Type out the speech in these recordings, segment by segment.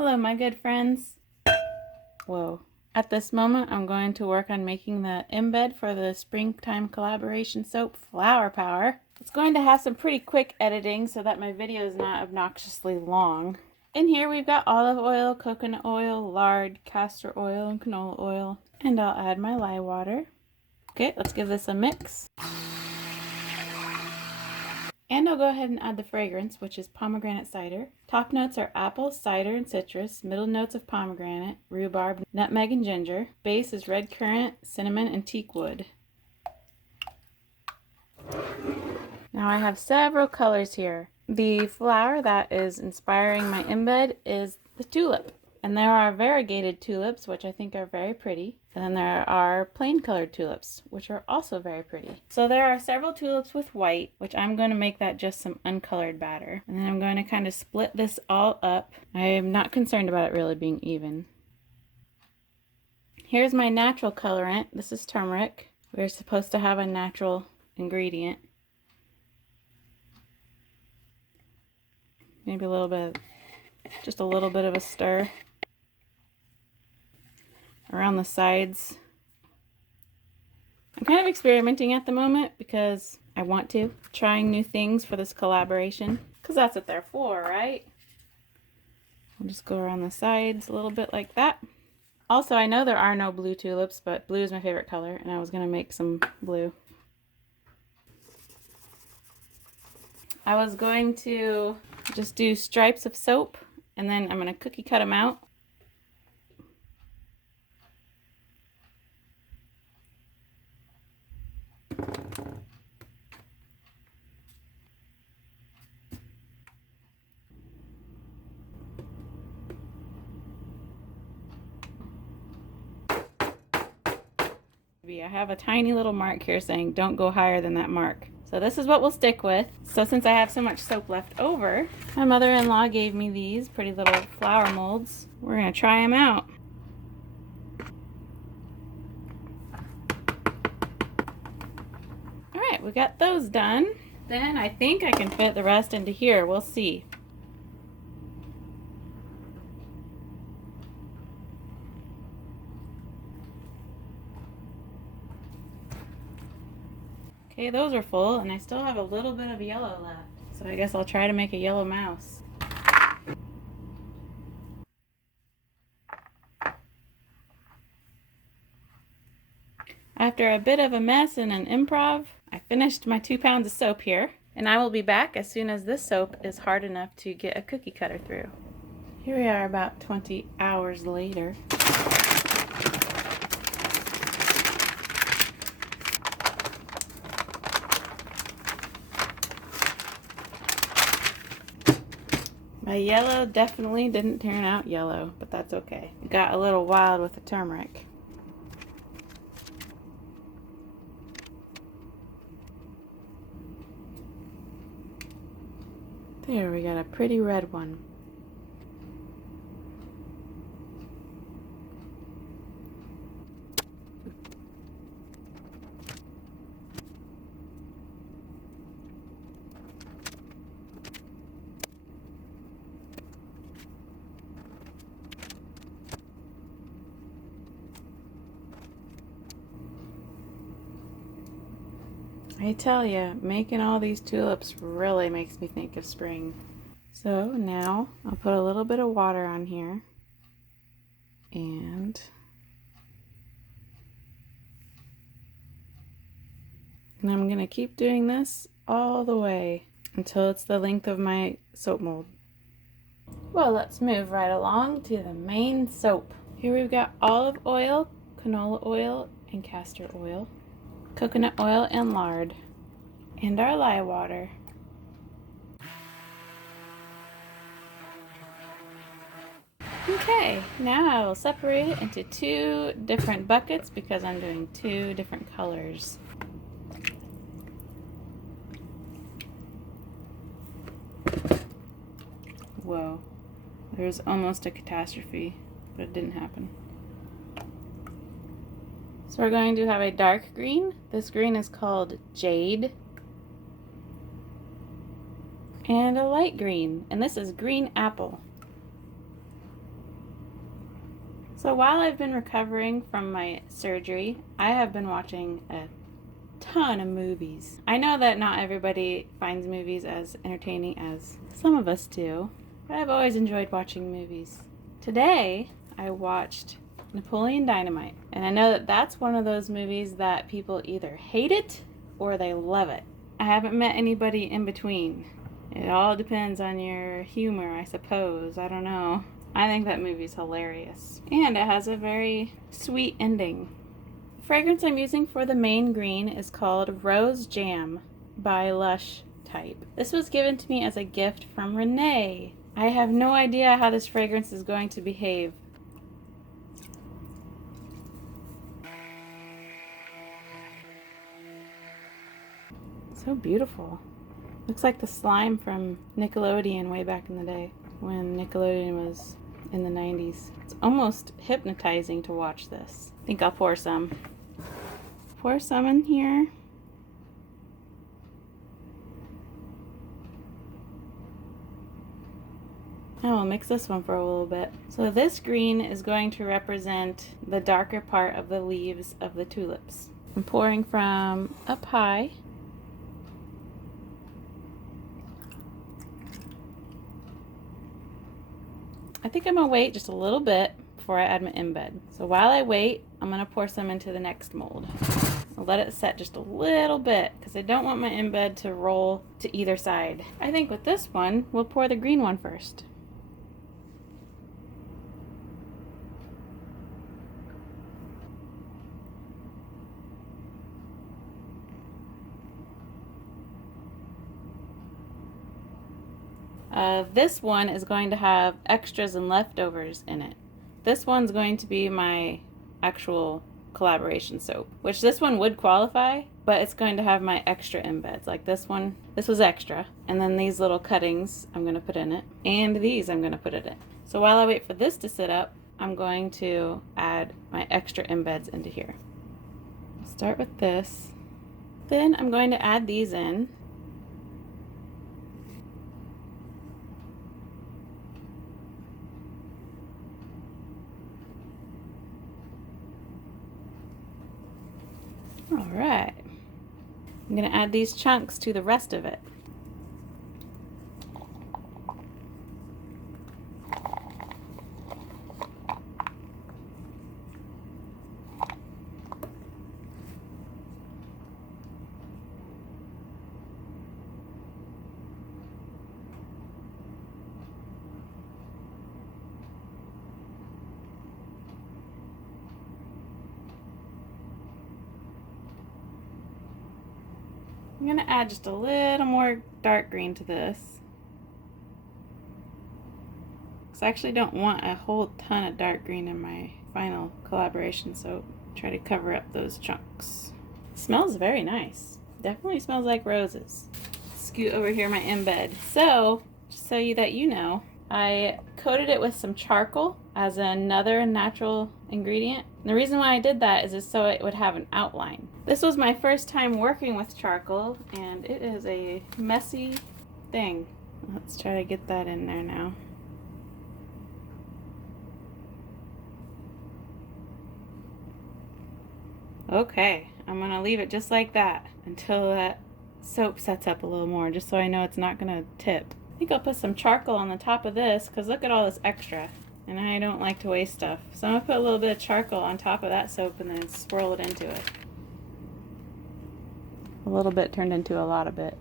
Hello, my good friends. Whoa. At this moment, I'm going to work on making the embed for the springtime collaboration soap Flower Power. It's going to have some pretty quick editing so that my video is not obnoxiously long. In here, we've got olive oil, coconut oil, lard, castor oil, and canola oil. And I'll add my lye water. Okay, let's give this a mix. And I'll go ahead and add the fragrance, which is pomegranate cider. Top notes are apple, cider, and citrus. Middle notes of pomegranate, rhubarb, nutmeg, and ginger. Base is red currant, cinnamon, and teak wood. Now I have several colors here. The flower that is inspiring my embed is the tulip. And there are variegated tulips, which I think are very pretty. And then there are plain colored tulips, which are also very pretty. So there are several tulips with white, which I'm going to make that just some uncolored batter. And then I'm going to kind of split this all up. I am not concerned about it really being even. Here's my natural colorant. This is turmeric. We're supposed to have a natural ingredient. Maybe a little bit, just a little bit of a stir around the sides. I'm kind of experimenting at the moment because I want to. Trying new things for this collaboration, because that's what they're for, right? I'll just go around the sides a little bit like that. Also, I know there are no blue tulips, but blue is my favorite color, and I was going to make some blue. I was going to just do stripes of soap, and then I'm going to cookie cut them out. I have a tiny little mark here saying don't go higher than that mark. So this is what we'll stick with. So since I have so much soap left over, my mother-in-law gave me these pretty little flower molds. We're going to try them out. Alright, we got those done. Then I think I can fit the rest into here. We'll see. Okay, those are full, and I still have a little bit of yellow left. So I guess I'll try to make a yellow mouse. After a bit of a mess and an improv, I finished my 2 pounds of soap here. And I will be back as soon as this soap is hard enough to get a cookie cutter through. Here we are about 20 hours later. My yellow definitely didn't turn out yellow, but that's okay. It got a little wild with the turmeric. There, we got a pretty red one. I tell you, making all these tulips really makes me think of spring. So now I'll put a little bit of water on here, and I'm going to keep doing this all the way until it's the length of my soap mold. Well, let's move right along to the main soap. Here we've got olive oil, canola oil, and castor oil, coconut oil, and lard, and our lye water. Okay, now I will separate it into 2 different buckets because I'm doing 2 different colors. Whoa, there's almost a catastrophe, but it didn't happen. So we're going to have a dark green. This green is called Jade. And a light green, and this is green apple. So while I've been recovering from my surgery, I have been watching a ton of movies. I know that not everybody finds movies as entertaining as some of us do, but I've always enjoyed watching movies. Today, I watched Napoleon Dynamite, and I know that that's one of those movies that people either hate it or they love it. I haven't met anybody in between. It all depends on your humor, I suppose. I don't know. I think that movie's hilarious. And it has a very sweet ending. The fragrance I'm using for the main green is called Rose Jam by Lush Type. This was given to me as a gift from Renee. I have no idea how this fragrance is going to behave. So beautiful. Looks like the slime from Nickelodeon way back in the day when Nickelodeon was in the 90s. It's almost hypnotizing to watch this. I think I'll pour some. Pour some in here. I will mix this one for a little bit. So this green is going to represent the darker part of the leaves of the tulips. I'm pouring from up high. I think I'm gonna wait just a little bit before I add my embed. So while I wait, I'm gonna pour some into the next mold. I'll let it set just a little bit because I don't want my embed to roll to either side. I think with this one, we'll pour the green one first. This one is going to have extras and leftovers in it. This one's going to be my actual collaboration soap, which this one would qualify, but it's going to have my extra embeds. Like this one, this was extra. And then these little cuttings I'm going to put in it. And these I'm going to put in it. So while I wait for this to sit up, I'm going to add my extra embeds into here. Start with this. Then I'm going to add these in. All right, I'm going to add these chunks to the rest of it. I'm going to add just a little more dark green to this. Because I actually don't want a whole ton of dark green in my final collaboration, so try to cover up those chunks. It smells very nice. Definitely smells like roses. Scoot over here my embed. So, just so that you know, I coated it with some charcoal as another natural ingredient. And the reason why I did that is just so it would have an outline. This was my first time working with charcoal, and it is a messy thing. Let's try to get that in there now. Okay, I'm gonna leave it just like that until that soap sets up a little more, just so I know it's not gonna tip. I think I'll put some charcoal on the top of this because look at all this extra, and I don't like to waste stuff. So I'm gonna put a little bit of charcoal on top of that soap and then swirl it into it. A little bit turned into a lot of it.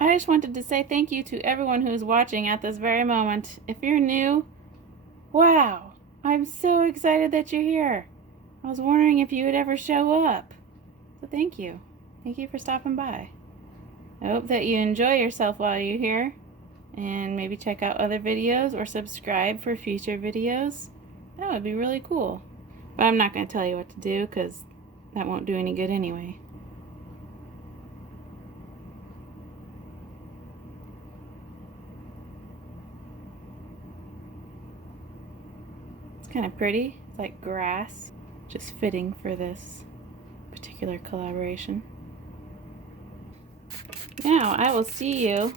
I just wanted to say thank you to everyone who is watching at this very moment. If you're new, wow, I'm so excited that you're here. I was wondering if you would ever show up. So thank you. Thank you for stopping by. I hope that you enjoy yourself while you're here, and maybe check out other videos or subscribe for future videos. That would be really cool. But I'm not going to tell you what to do because that won't do any good anyway. It's kind of pretty. It's like grass. which is fitting for this particular collaboration. Now I will see you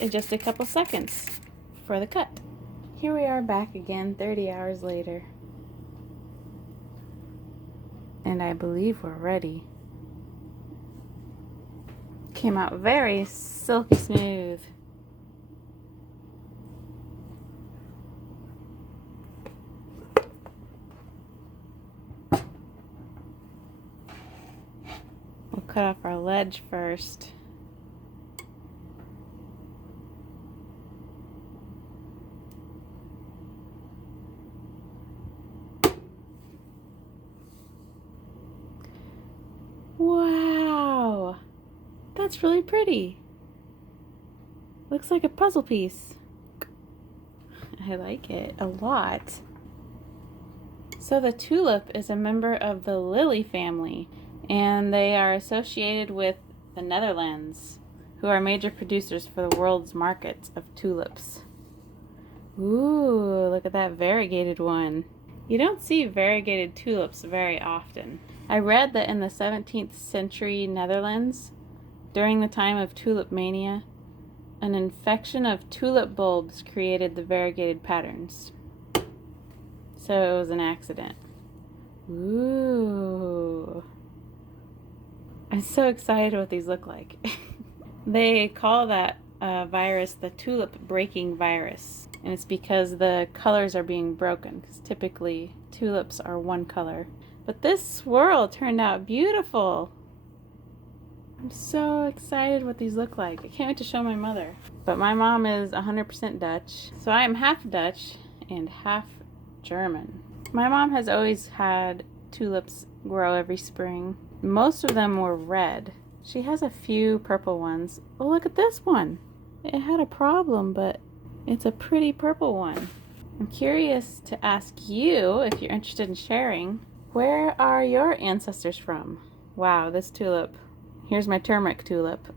in just a couple seconds for the cut. Here we are back again 30 hours later. And I believe we're ready. Came out very silky smooth. We'll cut off our ledge first. Wow, that's really pretty. Looks like a puzzle piece. I like it a lot. So the tulip is a member of the lily family, and they are associated with the Netherlands, who are major producers for the world's markets of tulips. Ooh, look at that variegated one. You don't see variegated tulips very often. I read that in the 17th century Netherlands, during the time of tulip mania, an infection of tulip bulbs created the variegated patterns. So it was an accident. Ooh. I'm so excited what these look like. They call that virus the tulip breaking virus. And it's because the colors are being broken, because typically tulips are one color. But this swirl turned out beautiful. I'm so excited what these look like. I can't wait to show my mother. But my mom is 100% Dutch, so I am half Dutch and half German. My mom has always had tulips grow every spring. Most of them were red. She has a few purple ones. Oh, look at this one. It had a problem, but it's a pretty purple one. I'm curious to ask you, if you're interested in sharing, where are your ancestors from? Wow, this tulip. Here's my turmeric tulip.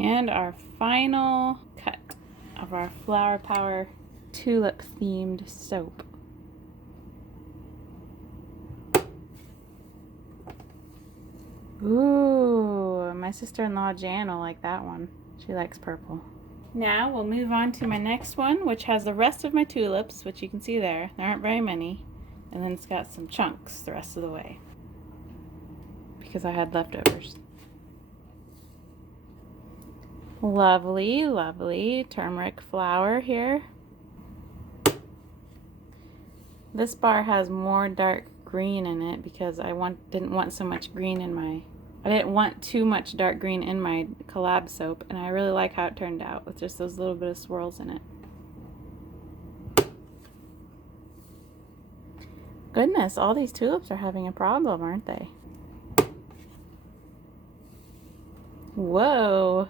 And our final cut of our Flower Power tulip themed soap. Ooh, my sister-in-law Jan will like that one. She likes purple. Now we'll move on to my next one, which has the rest of my tulips, which you can see there. There aren't very many. And then it's got some chunks the rest of the way, because I had leftovers. Lovely, lovely turmeric flower here. This bar has more dark green in it because I didn't want so much green in my, I didn't want too much dark green in my collab soap, and I really like how it turned out with just those little bit of swirls in it. Goodness, all these tulips are having a problem, aren't they? Whoa.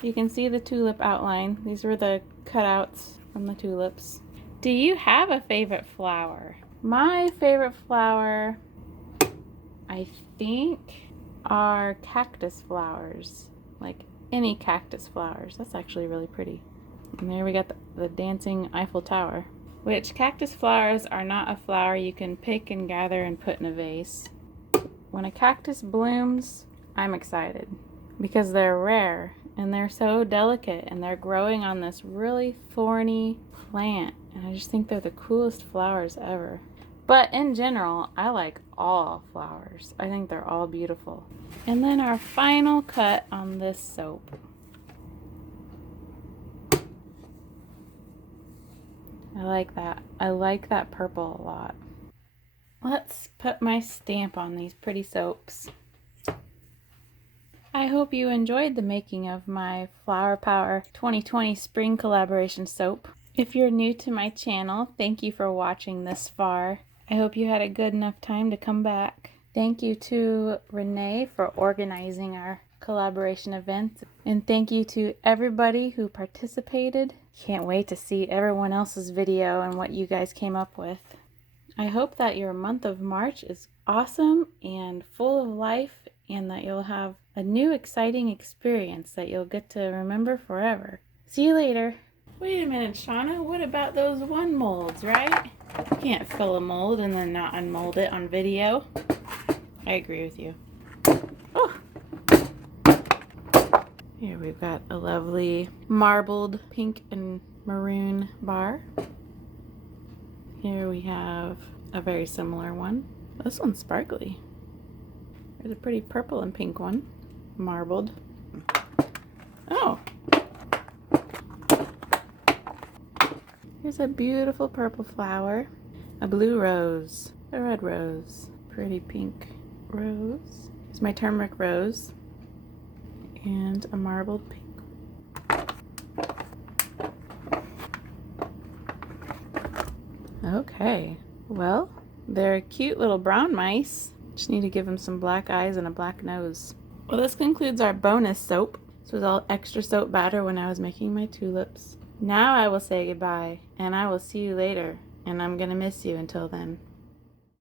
You can see the tulip outline. These were the cutouts from the tulips. Do you have a favorite flower? My favorite flower, I think, are cactus flowers. Like any cactus flowers. That's actually really pretty. And there we got the dancing Eiffel Tower. Which cactus flowers are not a flower you can pick and gather and put in a vase. When a cactus blooms, I'm excited, because they're rare and they're so delicate and they're growing on this really thorny plant, and I just think they're the coolest flowers ever. But in general, I like all flowers. I think they're all beautiful. And then our final cut on this soap. I like that. I like that purple a lot. Let's put my stamp on these pretty soaps. I hope you enjoyed the making of my Flower Power 2020 Spring Collaboration Soap. If you're new to my channel, thank you for watching this far. I hope you had a good enough time to come back. Thank you to Renee for organizing our collaboration event. And thank you to everybody who participated. Can't wait to see everyone else's video and what you guys came up with. I hope that your month of March is awesome and full of life, and that you'll have A new exciting experience that you'll get to remember forever. See you later. Wait a minute, Shauna. What about those one molds, right? You can't fill a mold and then not unmold it on video. I agree with you. Oh! Here we've got a lovely marbled pink and maroon bar. Here we have a very similar one. This one's sparkly. There's a pretty purple and pink one. Marbled. Oh! Here's a beautiful purple flower. A blue rose. A red rose. Pretty pink rose. Here's my turmeric rose. And a marbled pink. Okay, well, they're cute little brown mice. Just need to give them some black eyes and a black nose. Well, this concludes our bonus soap. This was all extra soap batter when I was making my tulips. Now I will say goodbye, and I will see you later, and I'm gonna miss you until then.